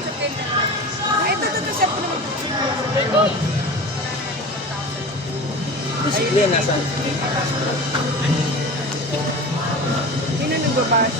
Ay, ito, set ko naman. Ay, nasaan? Sino nagbabash?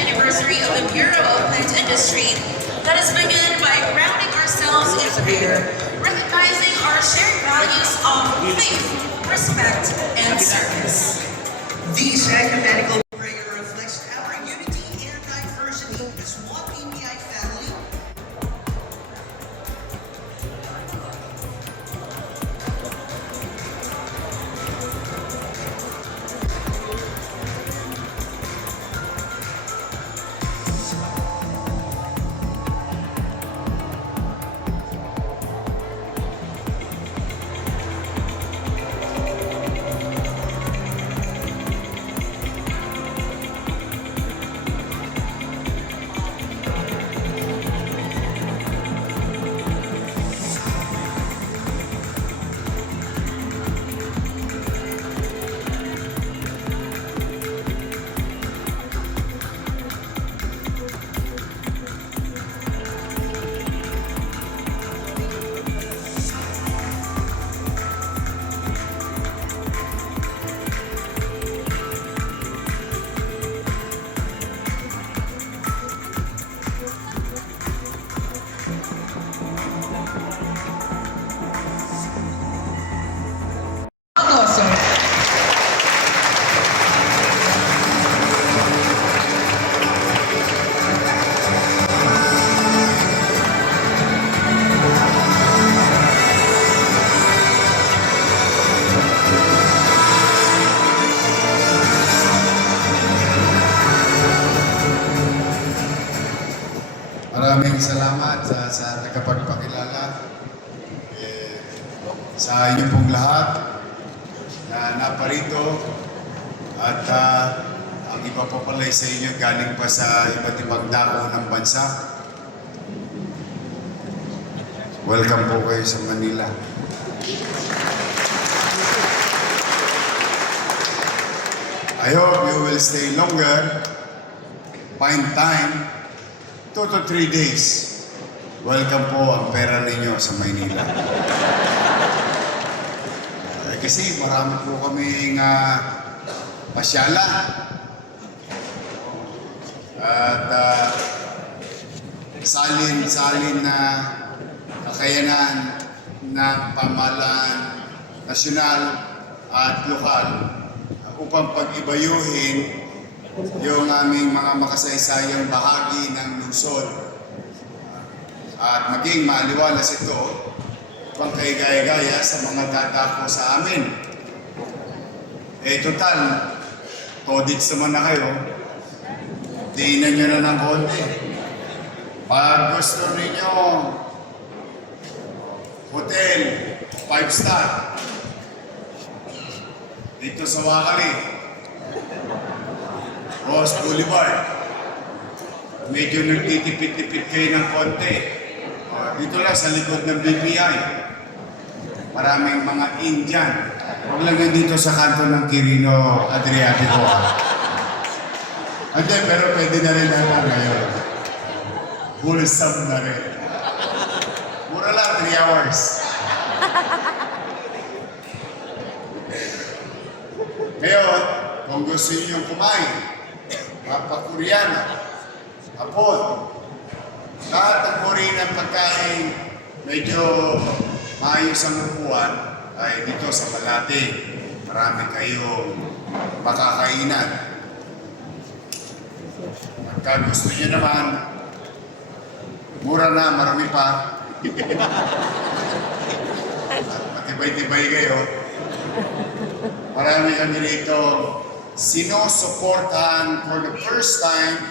Anniversary of the Bureau of Plant Industry that is begun by grounding ourselves in prayer, recognizing our shared values of faith, respect, and service. This ecumenical prayer reflects our unity and diversity as one PPI family. Maraming salamat sa tagapagpakilala sa inyo pong lahat na naparito at ang iba pa pala sa inyo galing pa sa iba't ibang dako ng bansa. Welcome po kayo sa Manila. I hope you will stay longer, find time, 2 to 3 days. Welcome po ang pera ninyo sa Maynila. Kasi marami po kaming pasyala. At salin na kakayanan ng pamahalaan nasyonal at lokal upang pag-ibayuhin yung aming mga makasaysayang bahagi ng lungsod. At maging maaliwalas ito pang kaigaya-gaya sa mga dadako sa amin. Total, todits naman na kayo. Diinan nyo na ng konti. Pag gusto ninyo, hotel, 5-star, dito sa Wakali, Ross Boulevard, medyo nagtitipid-tipid kayo ng konti. Dito lang sa likod ng BPI. Maraming mga Indian. Huwag lang yan dito sa kanto ng Quirino Adriatico. Hindi, pero pwede na rin naman ngayon. Wholesome na rin. Mura lang, 3 hours. Ngayon, kung gusto niyo kumain, Papa-Koreana, Hapon, lahat ng uri ng pagkain medyo maayos ang upuan ay dito sa Malate. Marami kayong makakainan. Pagka gusto niyo naman, Mura na, marami pa. Matibay-tibay kayo. Marami kami rito sinusuportahan for the first time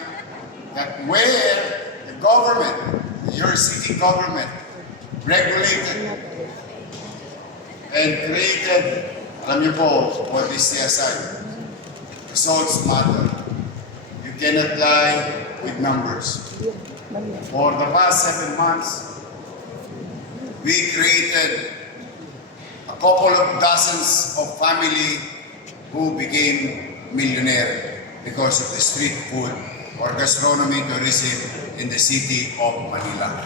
that where the government, your city government, regulated and created, alam niyo po, what is CSI? Results matter. You cannot lie with numbers. For the past 7 months, we created a couple of dozens of family who became millionaire because of the street food or gastronomy tourism in the city of Manila.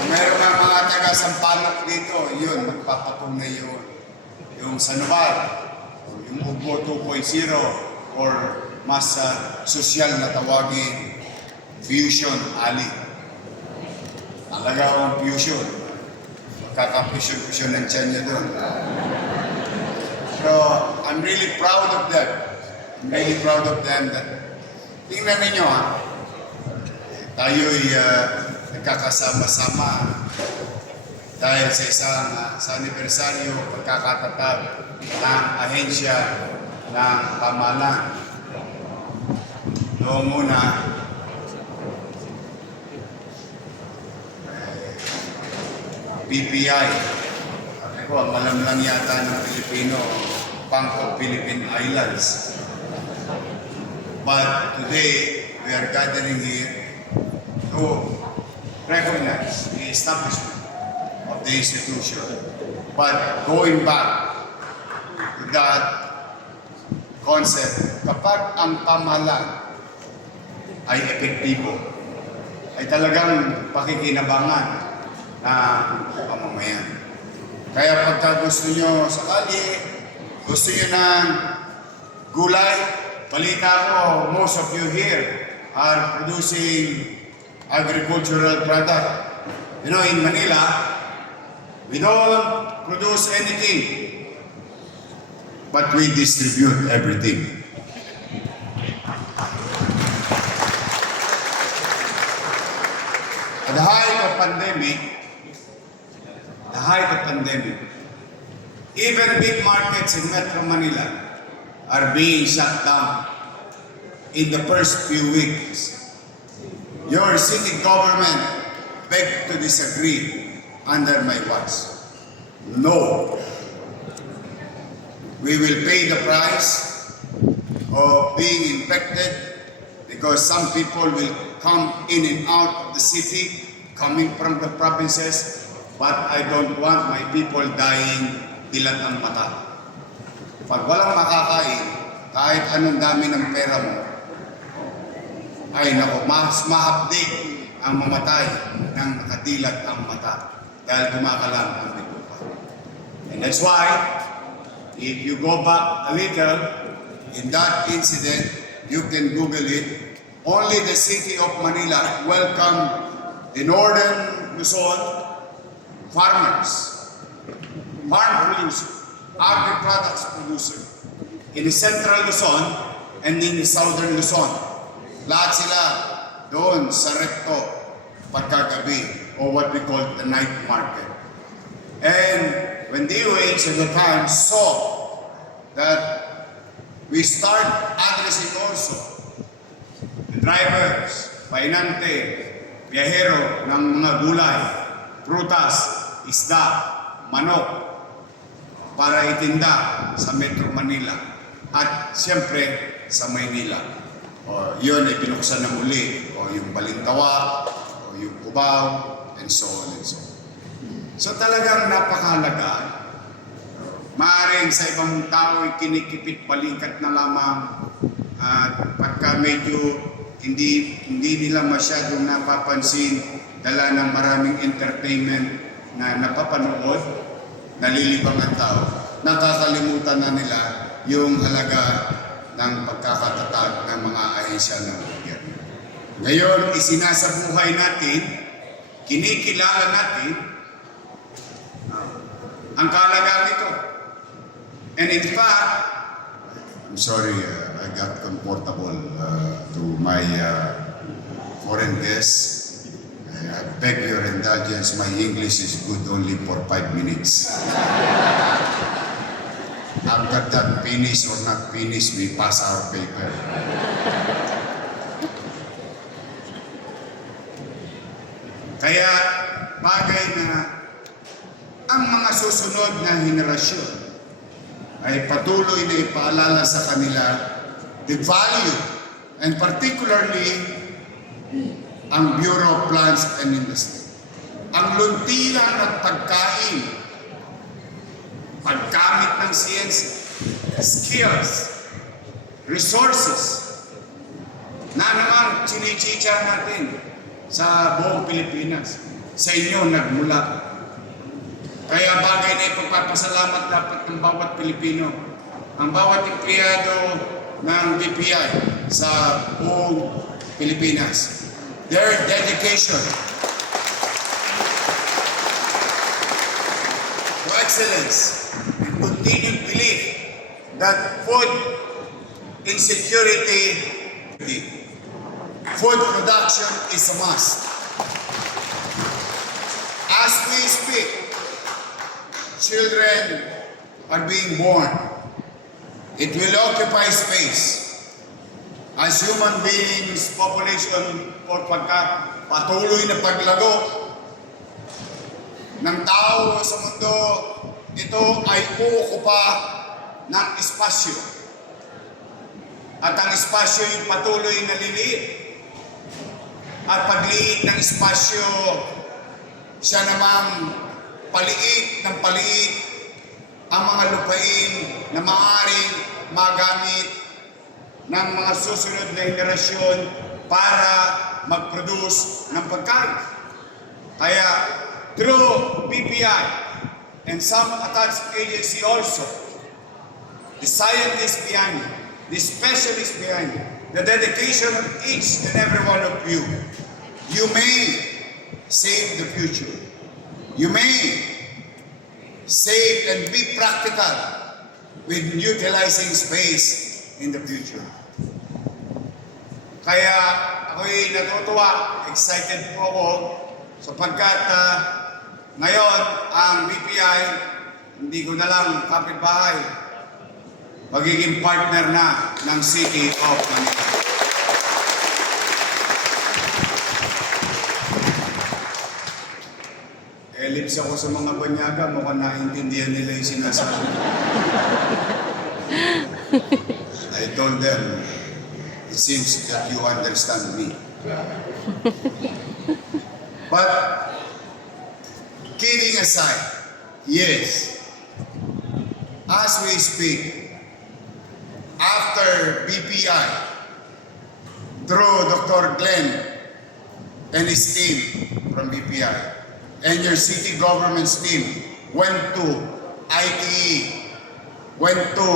Kung meron ng mga taga-Sampaloc dito, yun, magpapatunay yun. Yung Sandoval, yung Ugbo 2.0, or mas sosyal na tawagin, Fusion Alley. Talaga ang fusion. Magkaka-fusion ng tiyan niya doon. So, I'm really proud of them. I'm really proud of them that, tingnan ninyo tayo'y nagkakasama-sama dahil sa isang sa anibersaryo pagkakatatag ng ahensya ng pamahalaan. Noong una, BPI. Sabi ko, ang alam lang yata ng Pilipino, Bank of Philippine Islands. But today, we are gathering here to recognize the establishment of the institution. But going back to that concept, kapag ang pamahalaan ay epektibo, ay talagang pakikinabangan ng pamamayan. Kaya pagka gusto nyo sakali, gusto nyo ng gulay, balita ko, most of you here are producing agricultural product. You know, in Manila, we don't produce anything, but we distribute everything. At the height of pandemic, even big markets in Metro Manila are being shut down in the first few weeks. Your city government begged to disagree under my watch. No. We will pay the price of being infected because some people will come in and out of the city, coming from the provinces, but I don't want my people dying dilat ang mata. Pag walang makakain, kahit anong dami ng pera mo, ay naku, mas mahapdi ang mamatay ng nakadilat ang mata dahil kumakalam ang bituka. And that's why, if you go back a little, in that incident, you can Google it, only the city of Manila welcomed the northern Luzon farmers, farm producers, agri-products producers, in the central Luzon and in the southern Luzon. Lahat sila doon sa Recto pagkagabi, or what we call the night market. And when DOH at the time saw that we start addressing also the drivers, painante, biyahero ng mga gulay, prutas, isda, manok, para itinda sa Metro Manila at siyempre sa Maynila. O yun ay pinuksan na muli, o yung Balintawa, o yung Cubao, and so on and so on. So talagang napakahalaga. Maaaring sa ibang tao ay kinikipit balikat na lamang at pagka medyo hindi nila masyadong napapansin, dala ng maraming entertainment na napapanood, nalilibang ang tao, nakakalimutan na nila yung halaga ng pagkakatatag ng mga ahensya ng gobyerno. Ngayon, isinasabuhay natin, kinikilala natin ang kahalagaan nito. And in fact, I'm sorry, I got comfortable to my foreign guests. I beg your indulgence, my English is good only for 5 minutes. After that, finish or not finish, we pass our paper. Kaya bagay na ang mga susunod na henerasyon ay patuloy na ipaalala sa kanila the value and particularly ang Bureau of Plants and Industry. Ang luntilan at pagkain, paggamit ng siyensya, skills, resources na naman chinichicha natin sa buong Pilipinas. Sa inyo nagmula. Kaya bagay na ipagpapasalamat dapat ng bawat Pilipino, ang bawat empleyado ng BPI sa buong Pilipinas. Their dedication to excellence and continued belief that food insecurity, food production is a must. As we speak, children are being born. It will occupy space. As human beings, population or patuloy na paglago ng tao sa mundo, ito ay uukupa ng espasyo. At ang espasyo yung patuloy na liliit. At pagliit ng espasyo, siya namang paliit ng paliit ang mga lupain na maaaring magamit ng mga susunod na henerasyon para mag-produce ng pagkain. Kaya through BPI and some attached agency also, the scientists behind it, the specialists behind it, the dedication of each and every one of you, you may save the future. You may save and be practical with utilizing space in the future. Kaya ako'y natutuwa, excited po ako sapagkat ngayon ang BPI, hindi ko na lang kapitbahay, magiging partner na ng City of Manila. Lips ako sa mga banyaga, mukhang naintindihan nila yung sinasabi. I told them, it seems that you understand me. But, kidding aside, yes, as we speak, after BPI, through Dr. Glenn and his team from BPI, and your city government's team went to ITE, went to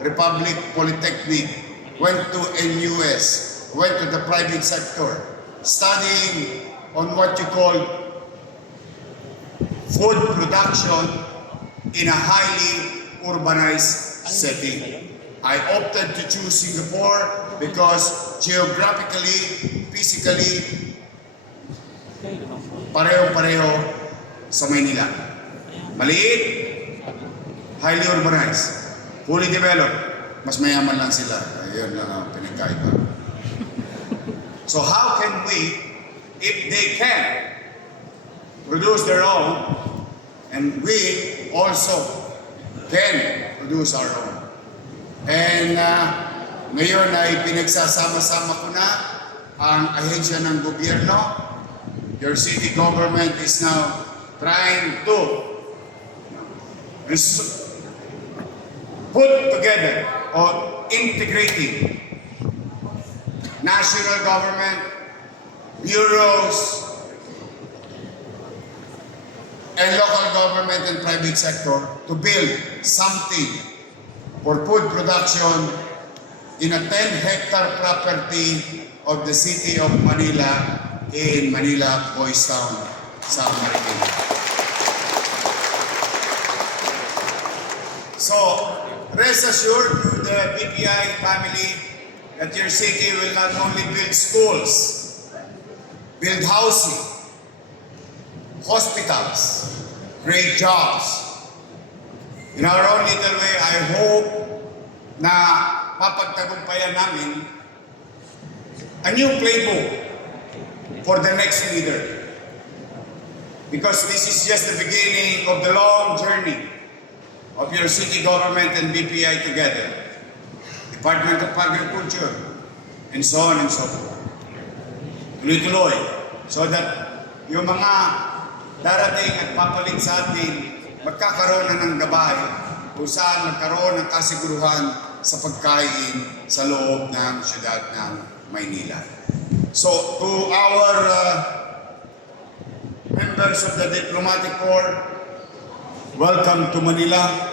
Republic Polytechnic, went to NUS, went to the private sector, studying on what you call food production in a highly urbanized setting. I opted to choose Singapore because geographically, physically, pareho-pareho sa Maynila. Maliit, highly urbanized, fully developed, mas mayaman lang sila. Ayun lang ang pinagkaiba. So how can we, if they can, produce their own, and we also can produce our own. And ngayon ay pinagsasama-sama ko na ang ahensya ng gobyerno. Your city government is now trying to put together or integrating national government, bureaus, and local government and private sector to build something for food production in a 10-hectare property of the city of Manila in Manila, Boys Town, South Marikina. So, rest assured to the BPI family that your city will not only build schools, build housing, hospitals, create jobs. In our own little way, I hope na mapagtagumpayan namin a new playbook for the next leader. Because this is just the beginning of the long journey of your city government and BPI together. Department of Agriculture, and so on and so forth. Tuloy-tuloy. So that yung mga darating at papalit sa atin, magkakaroon na ng gabay kung saan magkaroon ng kasiguruhan sa pagkain sa loob ng siyudad ng Maynila. So, to our members of the Diplomatic Corps, welcome to Manila.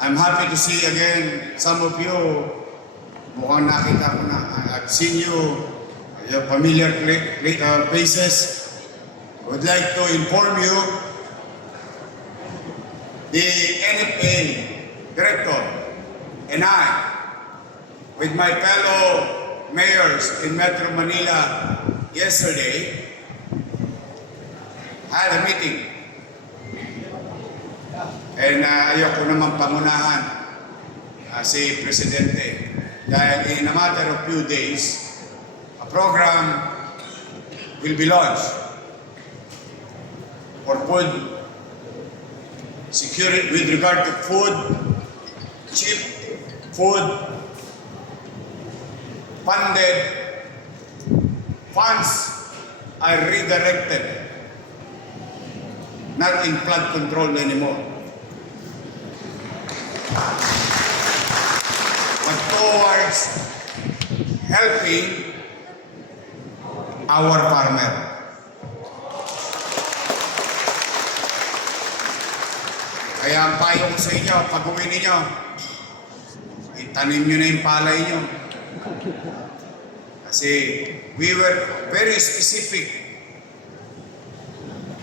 I'm happy to see again some of you. Mukhang nakita ko na. I've seen you, your familiar faces. I would like to inform you, the NFA Director and I, with my fellow mayors in Metro Manila yesterday, had a meeting. And ayoko naman pangunahan si Presidente dahil in a matter of few days, a program will be launched for food security with regard to food, cheap food, funded, funds are redirected, not in flood control anymore, but towards helping our farmer. Kaya ang payo ko sa inyo, pag-uwi ninyo, itanim nyo na yung palay nyo. Kasi we were very specific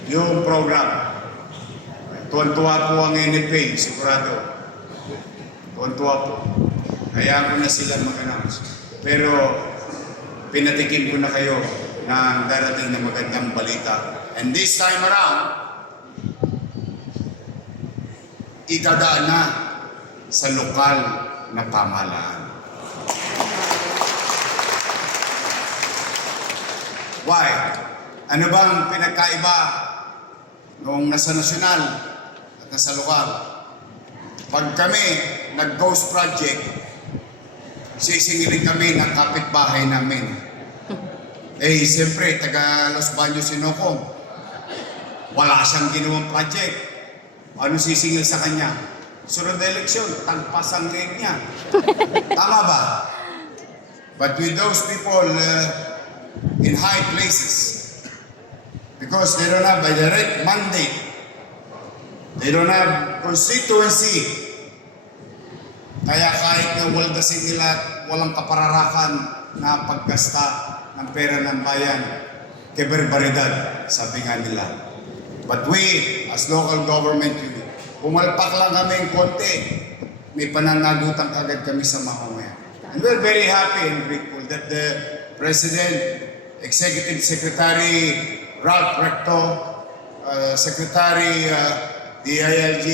yung program. Tuwan-tuwa po ang NFA, sigurado. Tuwan-tuwa po. Kaya ko na sila mag-announce. Pero pinatikim ko na kayo ng darating na magandang balita. And this time around, idadaan na sa lokal na pamahalaan. Why? Ano bang pinagkaiba nung nasa nasyonal at nasa lokal? Pag kami nag-ghost project, sisingilin kami ng kapitbahay namin. Eh, siyempre, taga Los Baños, Sinocom, wala siyang ginawang project. Ano sisingil sa kanya? Sunod na eleksyon, tagpas ang leg niya. Tama ba? But with those people in high places, because they don't have a direct mandate, they don't have constituency, kaya kahit na waldasin nila, walang kapararakan na paggasta ng pera ng bayan, keberbaridad, sabi nga nila. But we, as local government unit, pumalpak lang kami konti, may pananagutan kagad kami sa mamamayan. And we're very happy and grateful that the President, Executive Secretary Ralph Recto, Secretary DILG,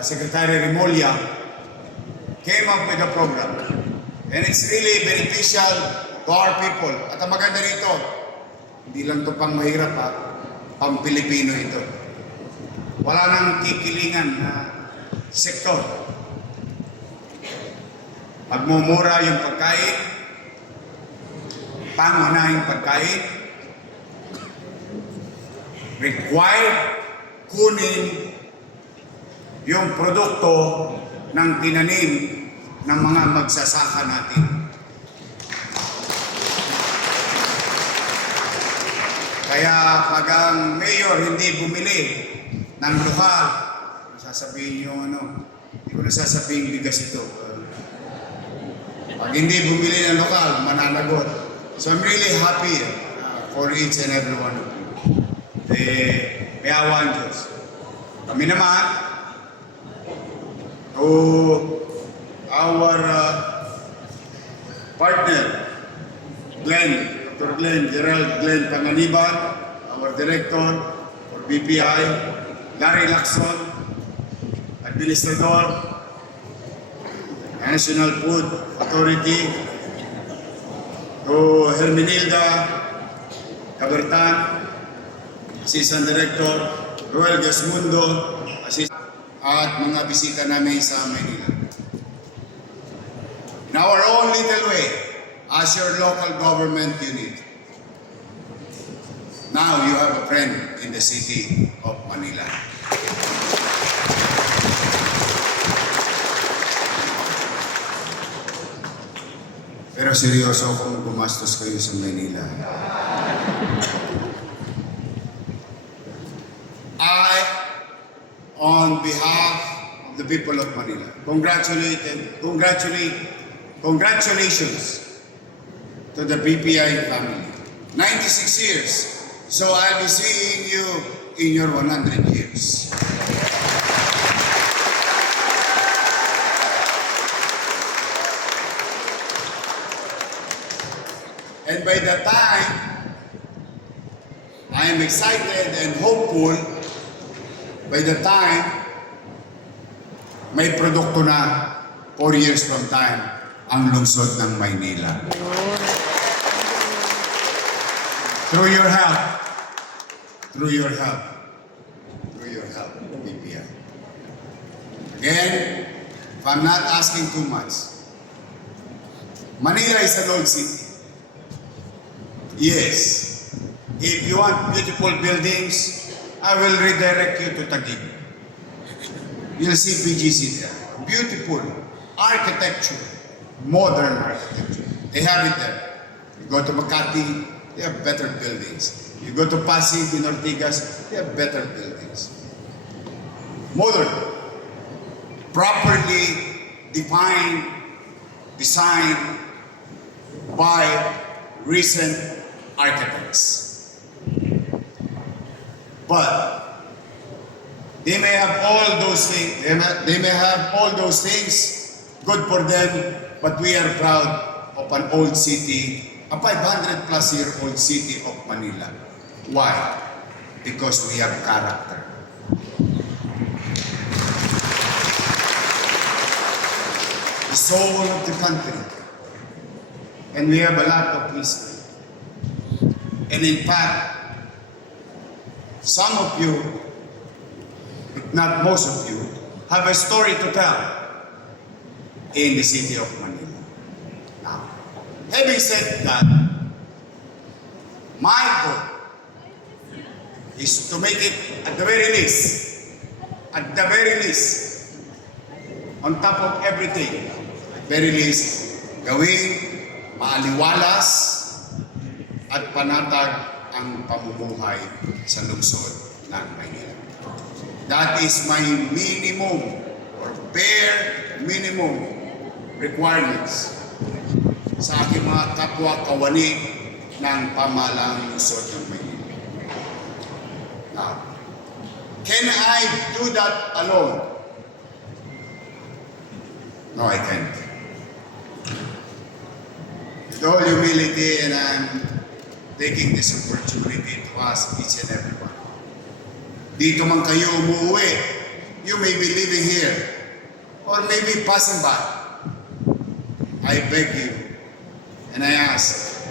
Secretary Remulla, came up with a program. And it's really beneficial to our people. At ang maganda rito, hindi lang ito pang mahirap ha, pang Pilipino ito. Wala nang kikilingan na sektor. Magmumura yung pagkain, pangunahing pagkain, required kunin yung produkto ng tinanim ng mga magsasaka natin. Kaya pag ang mayor hindi bumili ng lokal, sasabihin nyo hindi ko nasasabihin bigas ito. Pag hindi bumili ng lokal, mananagot. So I'm really happy for each and every one of you. May awa ang Diyos. Kami naman, to our partner, Glenn Dr. Gerald Glenn Panganiban, our director for BPI, Larry Lacson, Administrador, National Food Authority, to Herminilda Cabertan, Assistant Director, Roel Gasmundo, at mga bisita namin sa Manila. In our own little way, as your local government unit, now you have a friend in the city of Manila. Pero seryoso kung gumastos kayo sa Manila. On behalf of the people of Manila, congratulations to the BPI family. 96 years, so I'll be seeing you in your 100 years. And by the time, I am excited and hopeful, by the time, may produkto na 4 years from time ang lungsod ng Maynila. Through your help, BPI. Again, if I'm not asking too much, Manila is an old city. Yes, if you want beautiful buildings, I will redirect you to Taguig. You'll see BGC there. Beautiful architecture, modern architecture. They have it there. You go to Makati, they have better buildings. You go to Pasig in Ortigas, they have better buildings. Modern, properly defined, designed by recent architects. But they may have all those things. They may have all those things. Good for them. But we are proud of an old city, a 500-plus-year-old city of Manila. Why? Because we have character. The soul of the country. And we have a lot of history. And in fact, some of you, if not most of you, have a story to tell in the city of Manila. Now, having said that, my goal is to make it at the very least, on top of everything, gawing maaliwalas at panatag ang pamumuhay sa lungsod ng Maynila. That is my minimum or bare minimum requirements sa aking mga kapwa-kawani ng pamahalang lungsod ng Maynila. Now, can I do that alone? No, I can't. With all humility, and I'm taking this opportunity to ask each and everyone. Dito man kayo umuwi, you may be living here, or maybe passing by. I beg you, and I ask,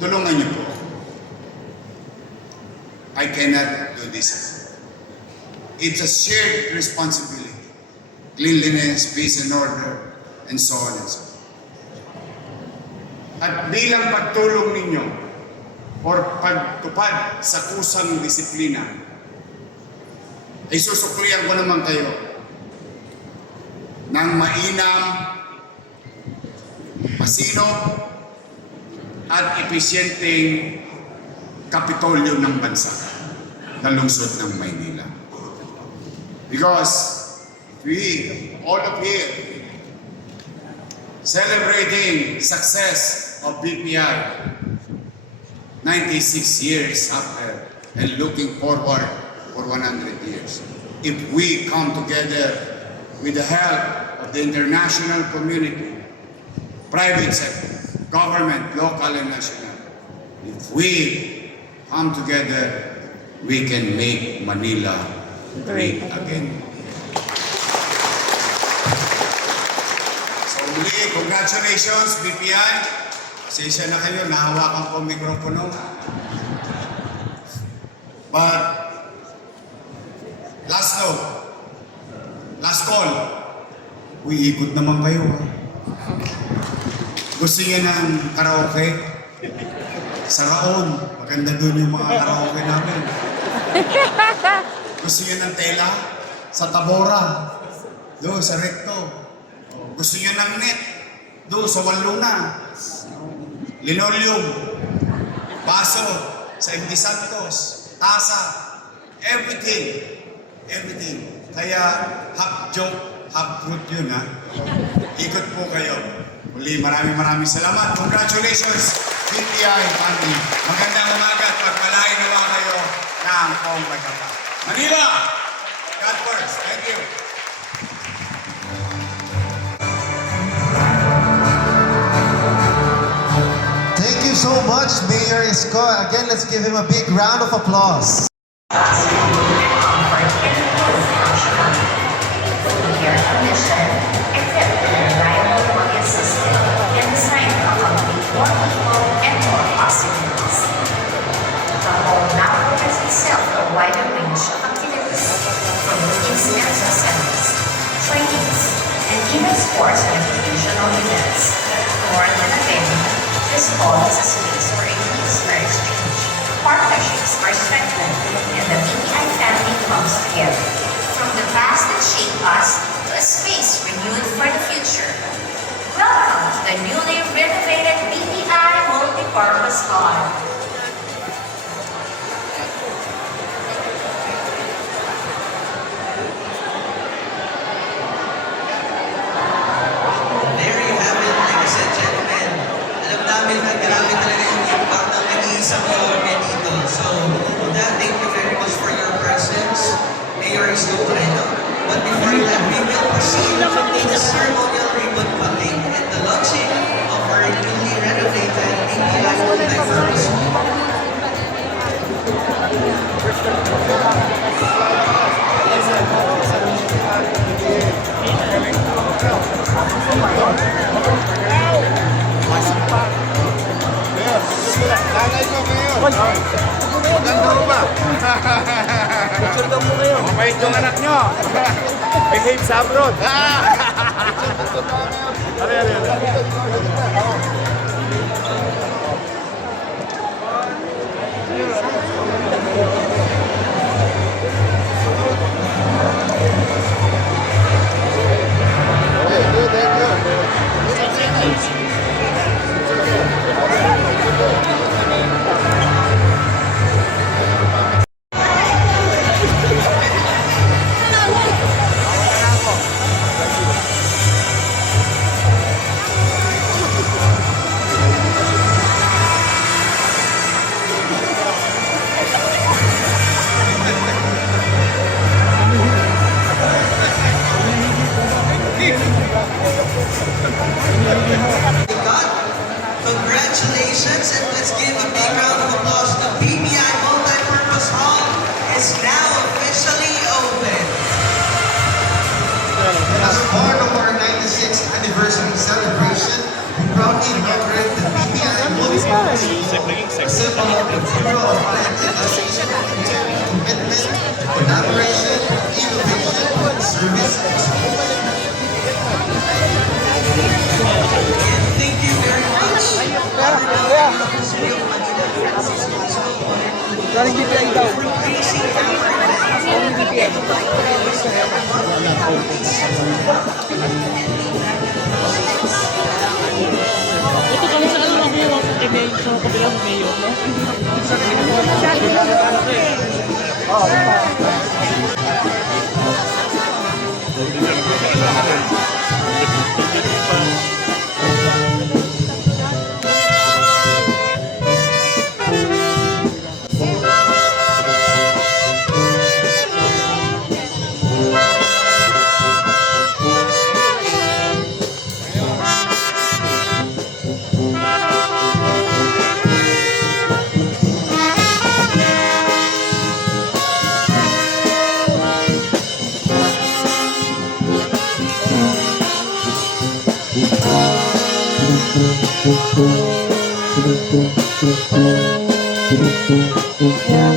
tulungan niyo po. I cannot do this. It's a shared responsibility. Cleanliness, peace and order, and so on and so on. At bilang pagtulong ninyo or pagtupad sa kusang disiplina, ay susuklian ko naman kayo ng mainam, masinop, at episyenteng kapitolyo ng bansa na lungsod ng Maynila. Because we, all of here, celebrating success of BPI 96 years after and looking forward for 100 years. If we come together with the help of the international community, private sector, government, local and national. If we come together, we can make Manila great again. So muli, congratulations BPI. Pasensya na kayo, nahawakan ko ang mikropono. But, last note, last call, uy, ikot naman kayo. Ha? Gusto niyo ng karaoke? Sa Raon, maganda doon yung mga karaoke namin. Gusto niyo ng tela? Sa Tabora, doon sa Recto. Gusto niyo ng net? Doon sa Waluna. Linoleum, baso, sa MD Santos, tasa, everything. Everything. Kaya, half joke, half truth yun ha. Ikot po kayo. Muli, maraming salamat. Congratulations, BPI family. Magandang umaga at pagpalain naman kayo ng Kong Pagkapa. Manila! God first. Thank you. Thank you so much, Mayor Isko. Again, let's give him a big round of applause. Your commission equipped with a reliable login system and designed to accommodate more people and more possibilities. The hall now offers itself a wider range of activities, from incidents assemblies, trainings, and even sports and educational events. More than a venue, this hall is a space where ideas are exchanged, partnerships are strengthened, and the BPI family comes together. From the past that shaped us to a space renewed for the future. Welcome to the newly renovated BPI Multipurpose Hall. There you have it, ladies and gentlemen. Alam namin na grabe talaga yung impact ng nag-iisang Yorme dito. So, with that, thank you very much for your presence. Mayor is no Moreno. But before that, we will proceed with the ceremonial ribbon cutting and the launching of our newly renovated BPI Multipurpose Hall. Maganda mo ba? Picture daw mo kayo. Mabait yung anak nyo. Behave sa abroad. God, congratulations, and let's give a big round of applause. The BPI Multipurpose Hall is now officially open. As part of our 96th anniversary celebration, we proudly inaugurate the BPI Multipurpose Hall, a symbol of the Bureau of Finance Industry's continuing commitment to collaboration, innovation, and service excellence. Thank you very much. Increasing Ito kami sa ano lang yung email sa kabilang mayor, no? Ano ko eh. Yeah.